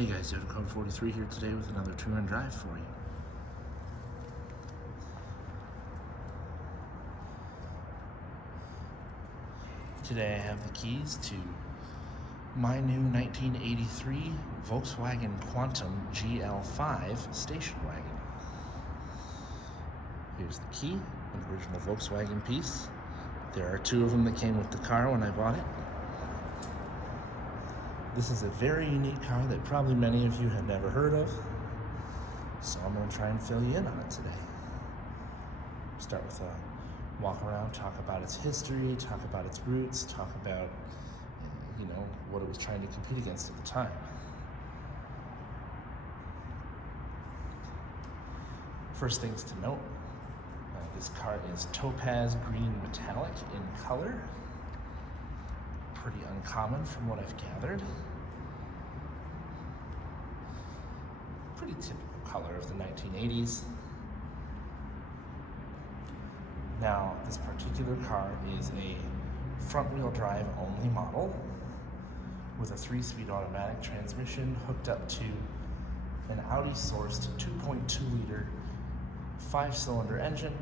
Hey guys, Code 43 here today with another tour and drive for you. Today I have the keys to my new 1983 Volkswagen Quantum GL5 station wagon. Here's the key, an original Volkswagen piece. There are two of them that came with the car when I bought it. This is a very unique car that probably many of you have never heard of, so I'm going to try and fill you in on it today. Start with a walk around, talk about its history, talk about its roots, talk about, what it was trying to compete against at the time. First things to note, this car is topaz green metallic in color. Pretty uncommon from what I've gathered. Pretty typical color of the 1980s. Now, this particular car is a front-wheel drive only model with a 3-speed automatic transmission hooked up to an Audi-sourced 2.2-liter 5-cylinder engine.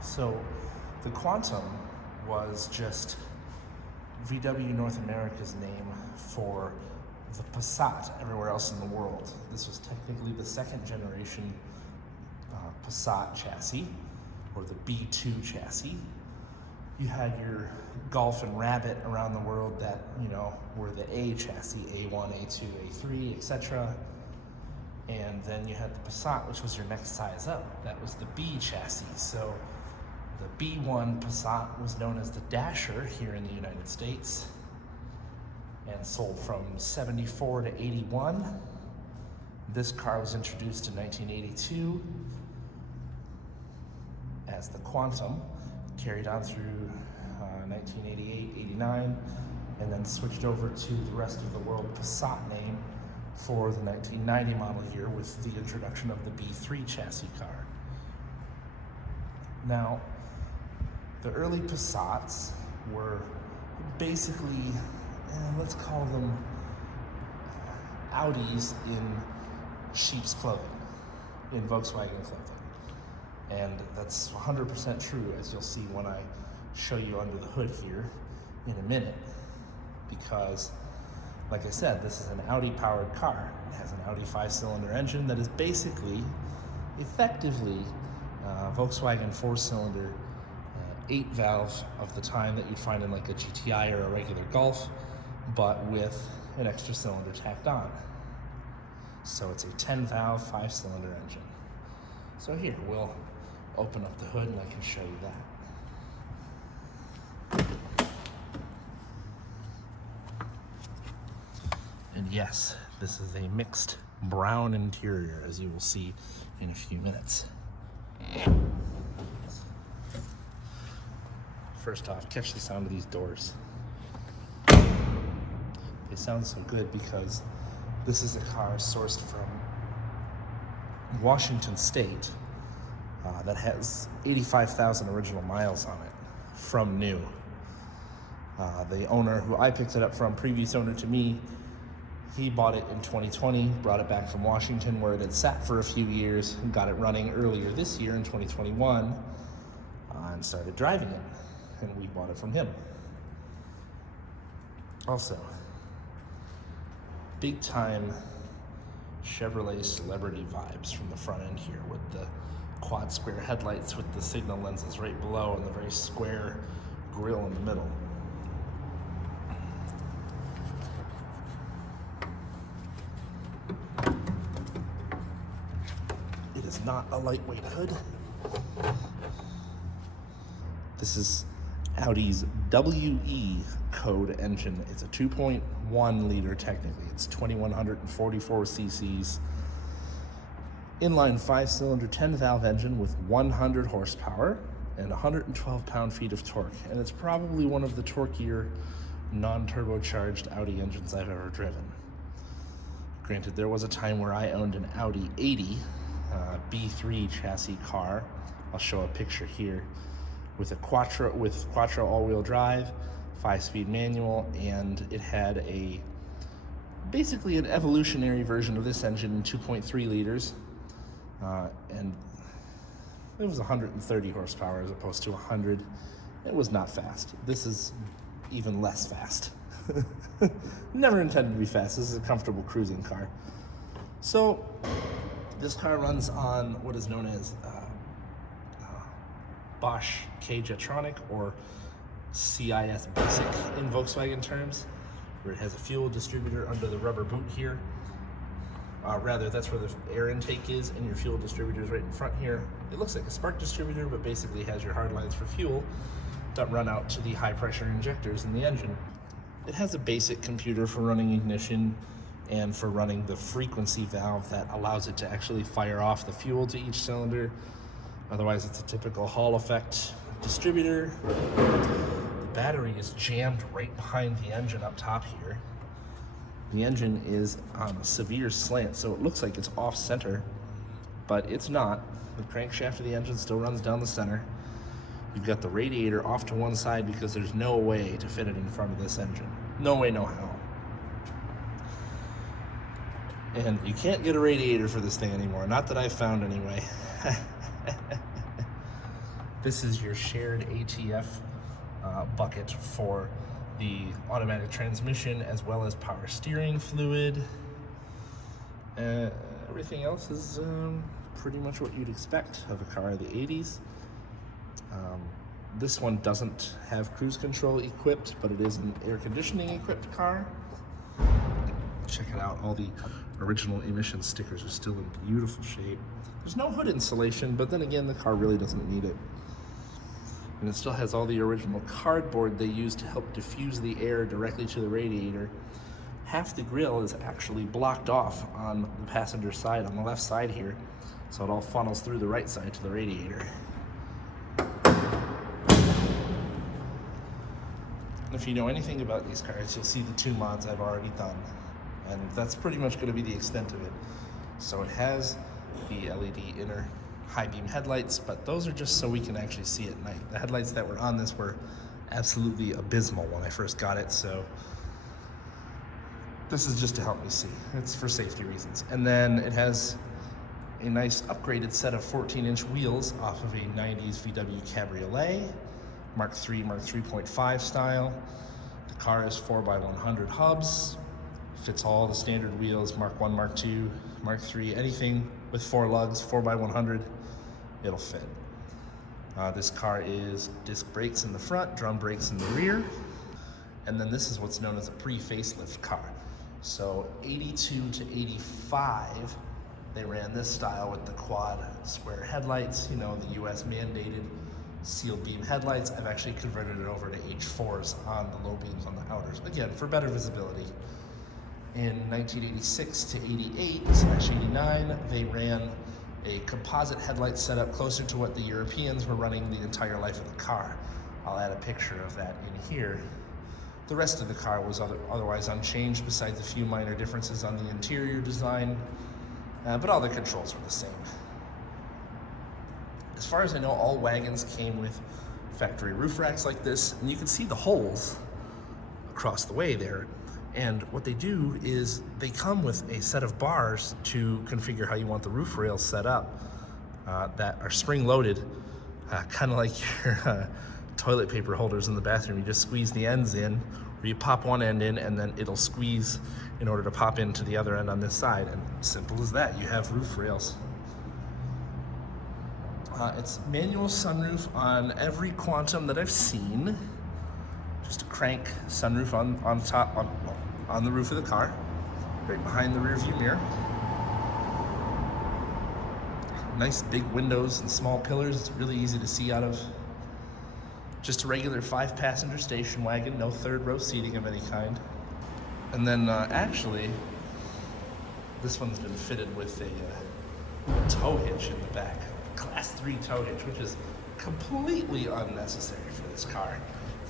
So the Quantum was just VW North America's name for the Passat everywhere else in the world. This was technically the second generation Passat chassis, or the B2 chassis. You had your Golf and Rabbit around the world that, were the A chassis, A1, A2, A3, etc. And then you had the Passat, which was your next size up. That was the B chassis. So the B1 Passat was known as the Dasher here in the United States and sold from 74 to 81. This car was introduced in 1982 as the Quantum, carried on through 1988, 89, and then switched over to the rest of the world Passat name for the 1990 model year with the introduction of the B3 chassis car. Now, the early Passats were basically, let's call them Audis in sheep's clothing, in Volkswagen clothing. And that's 100% true, as you'll see when I show you under the hood here in a minute. Because, like I said, this is an Audi-powered car. It has an Audi 5-cylinder engine that is basically, effectively, Volkswagen 4-cylinder 8-valve of the time that you'd find in like a GTI or a regular Golf, but with an extra cylinder tacked on. So it's a 10-valve 5-cylinder engine. So here, we'll open up the hood and I can show you that. And yes, this is a mixed brown interior, as you will see in a few minutes. First off, catch the sound of these doors. They sound so good because this is a car sourced from Washington State that has 85,000 original miles on it from new. The owner who I picked it up from, previous owner to me, he bought it in 2020, brought it back from Washington where it had sat for a few years, and got it running earlier this year in 2021, and started driving it, and we bought it from him. Also, big time Chevrolet celebrity vibes from the front end here with the quad square headlights with the signal lenses right below and the very square grille in the middle. It is not a lightweight hood. This is Audi's WE code engine. It's a 2.1 liter technically. It's 2,144 cc's. Inline 5-cylinder 10-valve engine with 100 horsepower and 112 pound-feet of torque. And it's probably one of the torquier non-turbocharged Audi engines I've ever driven. Granted, there was a time where I owned an Audi 80 B3 chassis car. I'll show a picture here with a Quattro all-wheel drive, 5-speed manual, and it had basically an evolutionary version of this engine in 2.3 liters, and it was 130 horsepower as opposed to 100. It was not fast. This is even less fast. Never intended to be fast. This is a comfortable cruising car. So this car runs on what is known as Bosch K-Jetronic, or CIS Basic in Volkswagen terms, where it has a fuel distributor under the rubber boot here. Rather, that's where the air intake is, and your fuel distributor is right in front here. It looks like a spark distributor, but basically has your hard lines for fuel that run out to the high pressure injectors in the engine. It has a basic computer for running ignition and for running the frequency valve that allows it to actually fire off the fuel to each cylinder. Otherwise, it's a typical Hall effect distributor. The battery is jammed right behind the engine up top here. The engine is on a severe slant, so it looks like it's off center, but it's not. The crankshaft of the engine still runs down the center. You've got the radiator off to one side because there's no way to fit it in front of this engine. No way, no how. And you can't get a radiator for this thing anymore, not that I've found anyway. This is your shared ATF bucket for the automatic transmission, as well as power steering fluid. Everything else is pretty much what you'd expect of a car of the 80s. This one doesn't have cruise control equipped, but it is an air conditioning equipped car. Check it out, all the original emission stickers are still in beautiful shape. There's no hood insulation, but then again, the car really doesn't need it. And it still has all the original cardboard they used to help diffuse the air directly to the radiator. Half the grille is actually blocked off on the passenger side, on the left side here, so it all funnels through the right side to the radiator. If you know anything about these cars, you'll see the 2 mods I've already done, and that's pretty much going to be the extent of it. So it has the LED inner high beam headlights, but those are just so we can actually see at night. The headlights that were on this were absolutely abysmal when I first got it, so this is just to help me see. It's for safety reasons. And then it has a nice upgraded set of 14-inch wheels off of a 90s VW Cabriolet, Mark III, Mark 3.5 style. The car is 4x100 hubs, fits all the standard wheels, Mark I, Mark II, Mark III, anything with 4 lugs, 4x100, it'll fit. This car is disc brakes in the front, drum brakes in the rear, and then this is what's known as a pre-facelift car. So 82 to 85, they ran this style with the quad square headlights, you know, the US mandated sealed beam headlights. I've actually converted it over to H4s on the low beams on the outers, again, for better visibility. In 1986 to 88/89, they ran a composite headlight setup closer to what the Europeans were running the entire life of the car. I'll add a picture of that in here. The rest of the car was otherwise unchanged, besides a few minor differences on the interior design, but all the controls were the same. As far as I know, all wagons came with factory roof racks like this, and you can see the holes across the way there. And what they do is they come with a set of bars to configure how you want the roof rails set up that are spring-loaded, kind of like your toilet paper holders in the bathroom. You just squeeze the ends in, or you pop one end in, and then it'll squeeze in order to pop into the other end on this side. And simple as that, you have roof rails. It's manual sunroof on every Quantum that I've seen. Just a crank sunroof on top, on the roof of the car, right behind the rear view mirror. Nice big windows and small pillars. It's really easy to see out of. Just a regular 5-passenger station wagon, no third row seating of any kind. And then actually, this one's been fitted with a tow hitch in the back. Class 3 tow hitch, which is completely unnecessary for this car.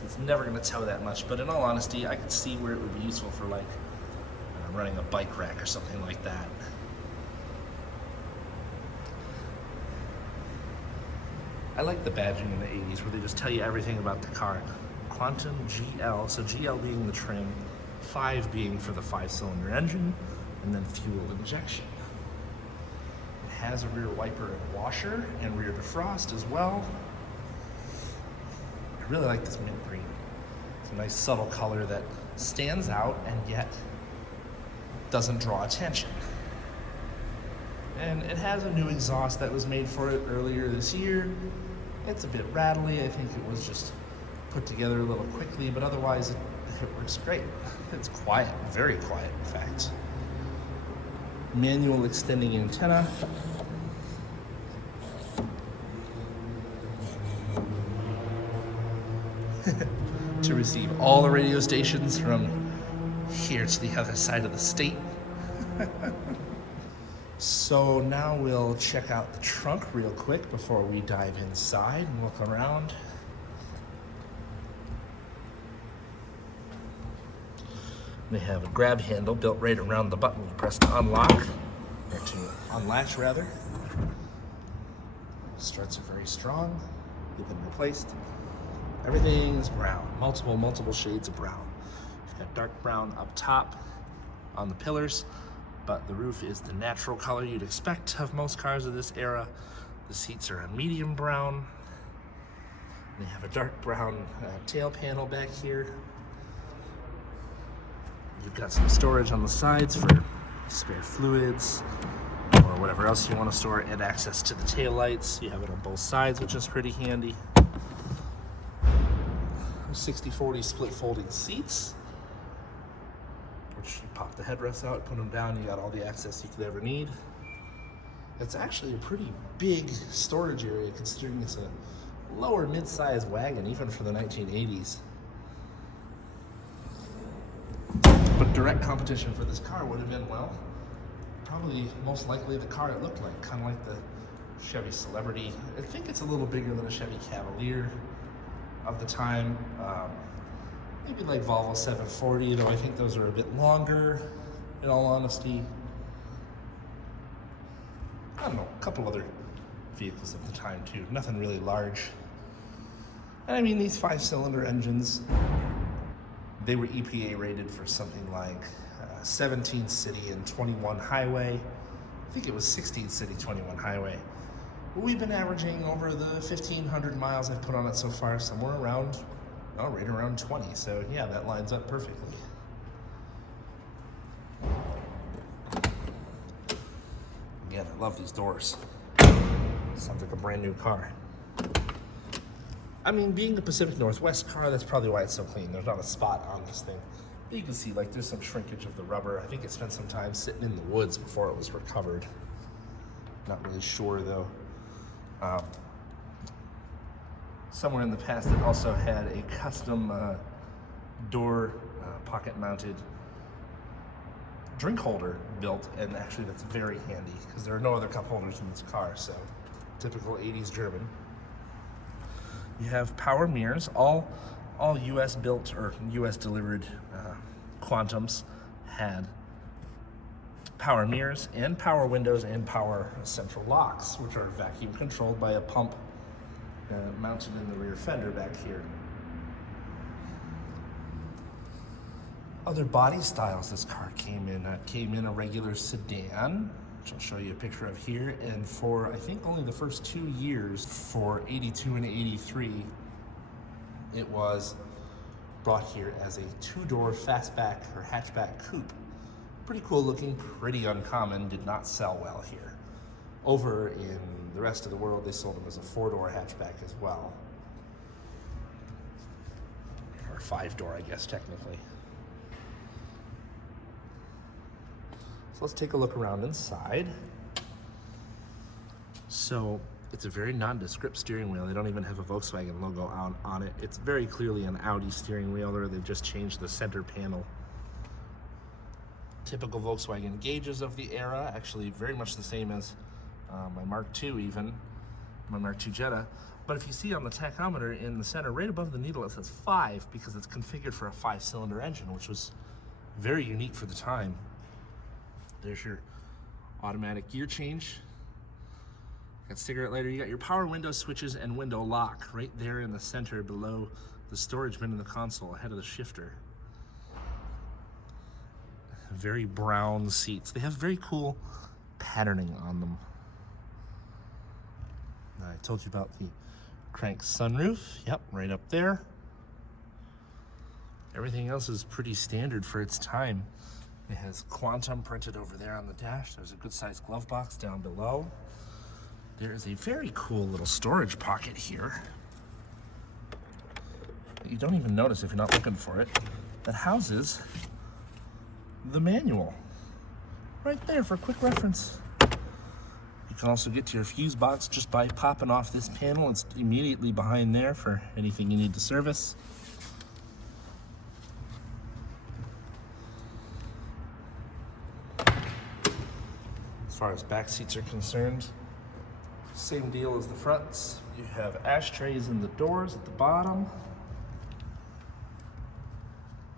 It's never going to tow that much, but in all honesty, I could see where it would be useful for like running a bike rack or something like that. I like the badging in the 80s where they just tell you everything about the car. Quantum GL, so GL being the trim, 5 being for the 5-cylinder engine, and then fuel injection. It has a rear wiper and washer and rear defrost as well. I really like this mint green. It's a nice subtle color that stands out and yet doesn't draw attention. And it has a new exhaust that was made for it earlier this year. It's a bit rattly. I think it was just put together a little quickly, but otherwise it works great. It's quiet, very quiet in fact. Manual extending antenna. To receive all the radio stations from here to the other side of the state. So now we'll check out the trunk real quick before we dive inside and look around. They have a grab handle built right around the button you press to unlock, or to unlatch rather. Struts are very strong, they've been replaced. Everything is brown, multiple shades of brown. You've got dark brown up top on the pillars, but the roof is the natural color you'd expect of most cars of this era. The seats are a medium brown. They have a dark brown tail panel back here. You've got some storage on the sides for spare fluids or whatever else you want to store, and access to the tail lights. You have it on both sides, which is pretty handy. 60/40 split folding seats, which you pop the headrests out, put them down, you got all the access you could ever need. It's actually a pretty big storage area considering it's a lower mid-sized wagon, even for the 1980s. But direct competition for this car would have been, well, probably most likely the car it looked like, kind of like the Chevy Celebrity. I think it's a little bigger than a Chevy Cavalier of the time. Maybe like Volvo 740, though I think those are a bit longer, in all honesty. I don't know, a couple other vehicles of the time too, nothing really large. And I mean, these 5-cylinder engines, they were EPA rated for something like 17 city and 21 highway. I think it was 16 city, 21 highway. We've been averaging over the 1,500 miles I've put on it so far, somewhere around, oh, right around 20. So yeah, that lines up perfectly. Again, I love these doors. Sounds like a brand new car. I mean, being a Pacific Northwest car, that's probably why it's so clean. There's not a spot on this thing. But you can see, like, there's some shrinkage of the rubber. I think it spent some time sitting in the woods before it was recovered. Not really sure, though. Somewhere in the past, it also had a custom door pocket-mounted drink holder built, and actually that's very handy because there are no other cup holders in this car, so typical 80s German. You have power mirrors. All US built or US delivered Quantums had power mirrors and power windows and power central locks, which are vacuum controlled by a pump mounted in the rear fender back here. Other body styles this car came in a regular sedan, which I'll show you a picture of here, and for I think only the first 2 years, for 82 and 83, it was brought here as a 2-door fastback or hatchback coupe. Pretty cool looking, pretty uncommon, did not sell well here. Over in the rest of the world, they sold them as a 4-door hatchback as well. Or 5-door, I guess, technically. So let's take a look around inside. So it's a very nondescript steering wheel. They don't even have a Volkswagen logo on it. It's very clearly an Audi steering wheel, or they've just changed the center panel. Typical Volkswagen gauges of the era, actually very much the same as my Mark II even, my Mark II Jetta. But if you see on the tachometer in the center, right above the needle, it says 5 because it's configured for a 5-cylinder engine, which was very unique for the time. There's your automatic gear change. Got cigarette lighter. You got your power window switches and window lock right there in the center below the storage bin in the console ahead of the shifter. Very brown seats. They have very cool patterning on them. I told you about the crank sunroof. Yep, right up there. Everything else is pretty standard for its time. It has Quantum printed over there on the dash. There's a good sized glove box down below. There is a very cool little storage pocket here that you don't even notice if you're not looking for it, that houses the manual right there for quick reference. You can also get to your fuse box just by popping off this panel. It's immediately behind there for anything you need to service. As far as back seats are concerned, same deal as the fronts. You have ashtrays in the doors at the bottom.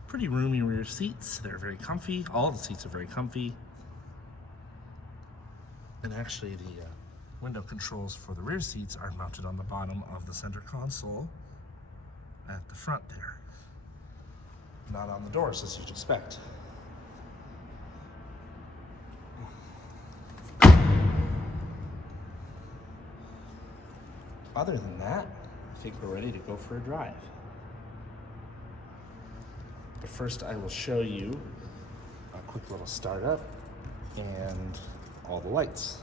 Pretty roomy rear seats. They're very comfy. All the seats are very comfy. And actually the window controls for the rear seats are mounted on the bottom of the center console at the front there. Not on the doors as you'd expect. Other than that, I think we're ready to go for a drive. But first I will show you a quick little startup and all the lights.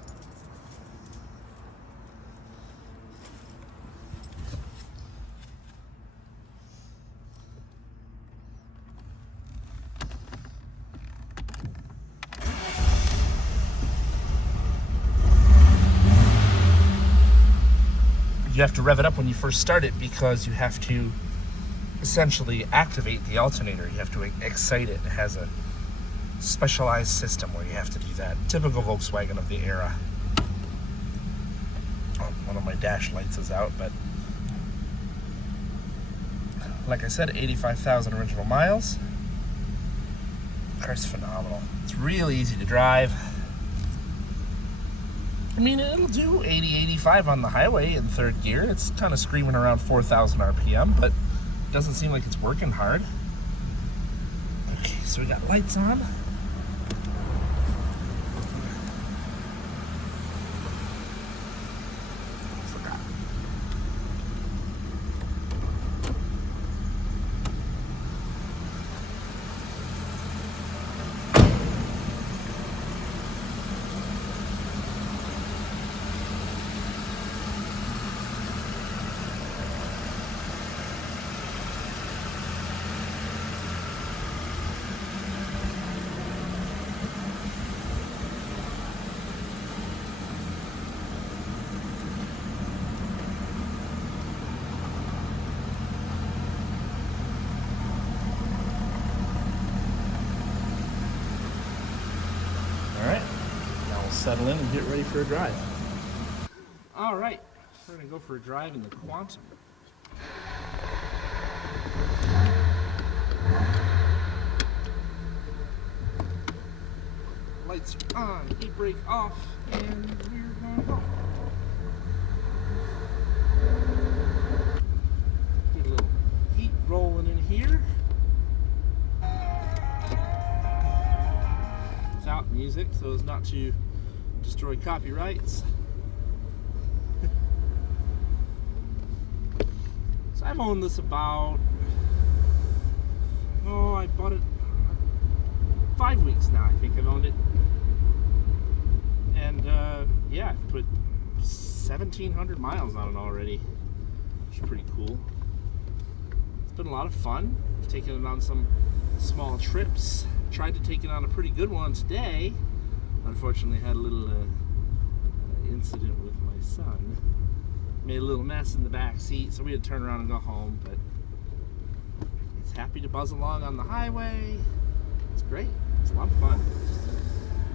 You have to rev it up when you first start it because you have to essentially activate the alternator. You have to excite it. It has a specialized system where you have to do that. Typical Volkswagen of the era. Oh, one of my dash lights is out, but like I said, 85,000 original miles. The car's phenomenal. It's really easy to drive. I mean, it'll do 80, 85 on the highway in third gear. It's kind of screaming around 4,000 RPM, but it doesn't seem like it's working hard. Okay, so we got lights on. Let's look out. Settle in and get ready for a drive. All right, we're gonna go for a drive in the Quantum. Lights are on, e-brake off, and we're gonna go. Get a little heat rolling in here. Without music, so as not to destroy copyrights. So I've owned this about, I bought it 5 weeks now, I think I've owned it. And yeah, I've put 1,700 miles on it already, which is pretty cool. It's been a lot of fun. I've taken it on some small trips. Tried to take it on a pretty good one today. Unfortunately, had a little incident with my son. Made a little mess in the back seat, so we had to turn around and go home. But it's happy to buzz along on the highway. It's great. It's a lot of fun.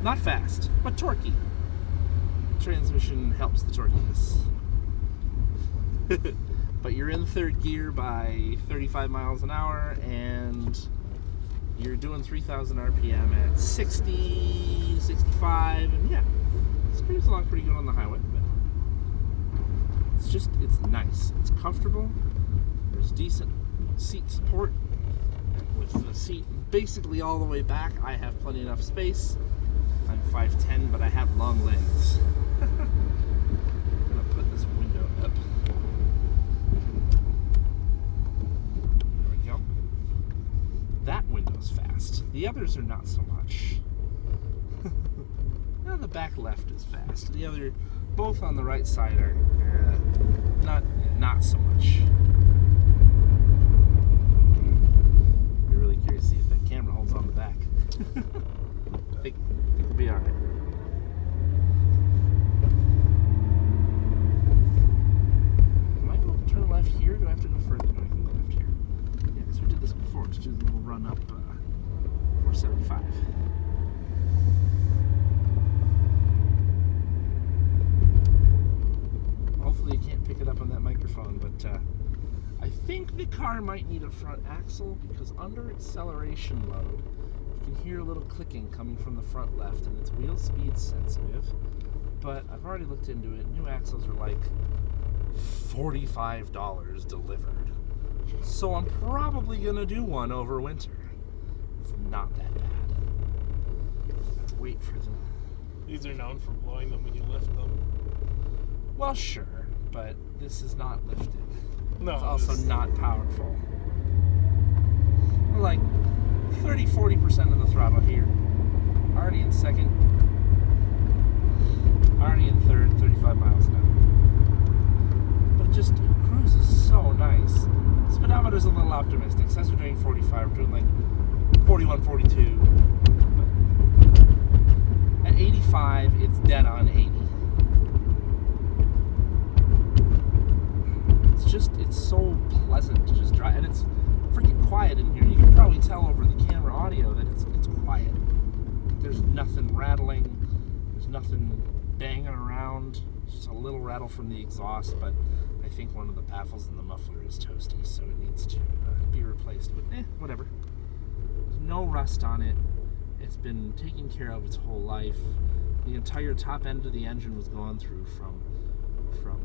Not fast, but torquey. Transmission helps the torquiness. But you're in third gear by 35 miles an hour, and you're doing 3,000 RPM at 60, 65, and yeah, it screams along pretty good on the highway, but it's nice. It's comfortable. There's decent seat support. With the seat basically all the way back, I have plenty enough space. I'm 5'10", but I have long legs. I'm gonna put this window up. There we go. That window's fast. The others are not so much. Now the back left is fast. The other, both on the right side are not so much. Be really curious to see if that camera holds on the back. I think we'll be all right. Am I able to turn left here? Or do I have to go further? No, I can go left here. Yeah, because we did this before. Just do the little run up 475. Hopefully you can't pick it up on that microphone, but I think the car might need a front axle because under acceleration load, you can hear a little clicking coming from the front left, and it's wheel speed sensitive. But I've already looked into it. New axles are like $45 delivered. So I'm probably gonna do one over winter. It's not that bad. Let's wait for the... These are known for blowing them when you lift them. Well, sure, but this is not lifted. No, it's also not powerful. We're like 30-40% of the throttle here. Already in second. Already in third, 35 miles an hour. But it cruises so nice. Speedometer's a little optimistic. It says we're doing 45, we're doing like 41, 42. But at 85, it's dead on 80. It's so pleasant to just drive, and it's freaking quiet in here. You can probably tell over the camera audio that it's quiet. There's nothing rattling, there's nothing banging around, just a little rattle from the exhaust, but I think one of the baffles in the muffler is toasty, so it needs to be replaced, but whatever. There's no rust on it. It's been taken care of its whole life. The entire top end of the engine was gone through from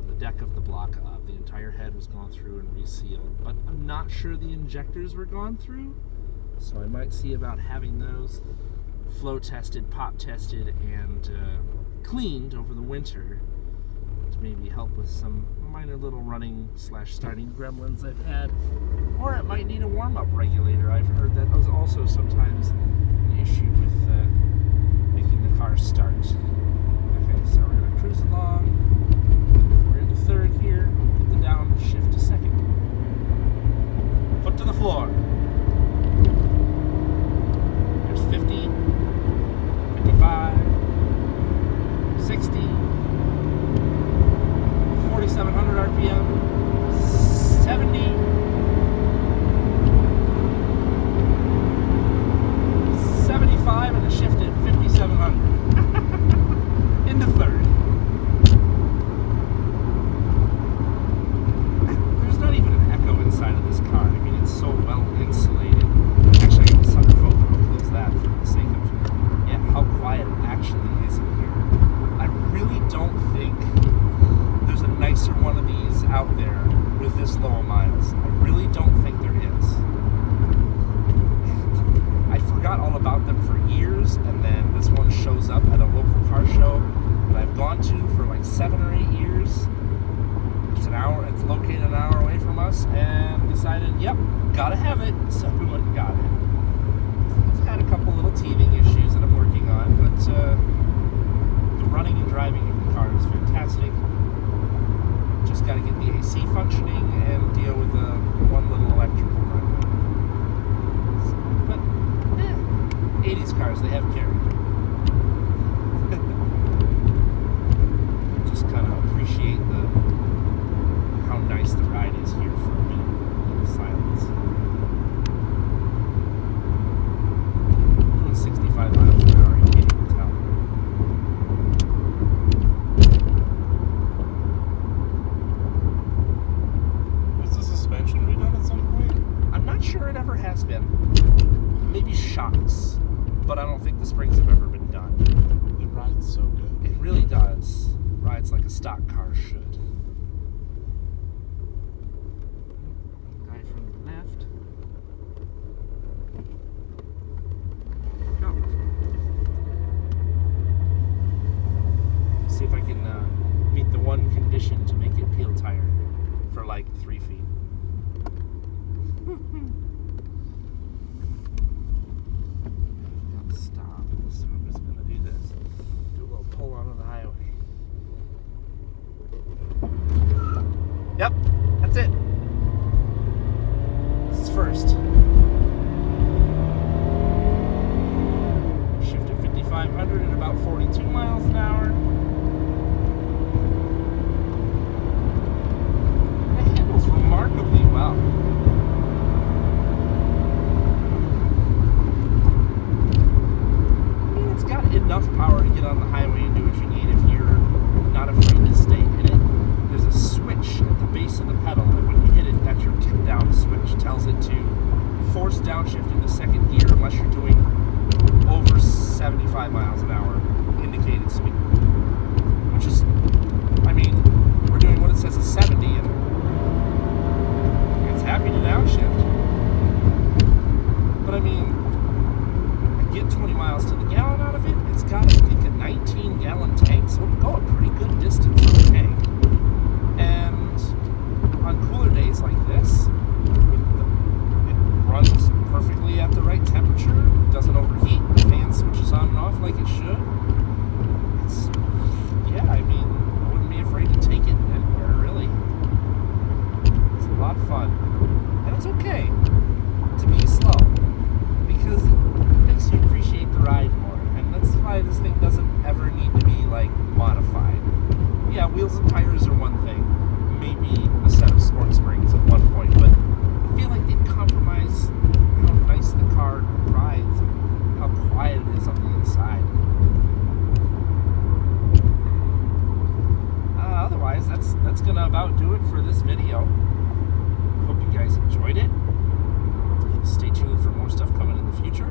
the deck of the block up. The entire head was gone through and resealed, but I'm not sure the injectors were gone through, so I might see about having those flow tested, pop tested, and cleaned over the winter to maybe help with some minor little running / starting gremlins I've had. Or it might need a warm-up regulator. I've heard that was also sometimes an issue with making the car start. Okay, so we're going to cruise along. We're into third here. Put the down shift to second. Foot to the floor. There's 50, 55, 60, 4,700 RPM, 70, 75, and a shift at 5,700. Into third. There's not even an echo inside of this car. I mean, it's so well insulated. Actually, I got the sunroof open. I'll close that for the sake of how quiet it actually is in here. I really don't think there's a nicer one of these out there with this low miles. I really don't think there is. I forgot all about them for years, and then this one shows up at a local car show that I've gone to for like 7 or 8 years. It's located an hour away from us, and decided, yep, gotta have it. So we went and got it. It's had a couple little teething issues that I'm working on, but the running and driving of the car is fantastic. Just gotta get the AC functioning and deal with the one little electrical problem. But 80s cars, they have character. Just kind of appreciate how nice the ride is here for a minute in the silence. Doing 65 miles an hour, you can't even tell. Was the suspension redone at some point? I'm not sure it ever has been. Maybe shocks, but I don't think the springs have ever been done. It rides so good. It really does. Rides like a stock car should. Guy from the left. see if I can meet the one condition to make it peel tire for like 3 feet. Stop. So I'm just gonna do this. Do a little pull onto the highway. Yep, that's it. This is first. Shift at 5,500 at about 42 miles an hour. It handles remarkably well. I mean, it's got enough power to get on the highway and do what you need if you're not afraid to stay in it. There's a switch at the base of the pedal, and when you hit it, that's your kick down switch. It tells it to force downshift into second gear unless you're doing over 75 miles an hour indicated speed. Which is, I mean, we're doing what it says is 70, and it's happy to downshift. But I mean, I get 20 miles to the gallon out of it. It's got, I think, a 19-gallon tank, so it'll go a pretty good distance on the tank. And on cooler days like this, it runs perfectly at the right temperature, doesn't overheat, the fan switches on and off like it should. It's, yeah, I mean, I wouldn't be afraid to take it anywhere, really. It's a lot of fun. And it's okay to be slow, because it makes you appreciate the ride more. And that's why this thing doesn't ever need to be, like, modified. Yeah, wheels and tires are one thing. Maybe a set of sport springs at one point, but I feel like they'd compromise how nice the car rides and how quiet it is on the inside. Otherwise, that's gonna about do it for this video. Hope you guys enjoyed it. Stay tuned for more stuff coming in the future.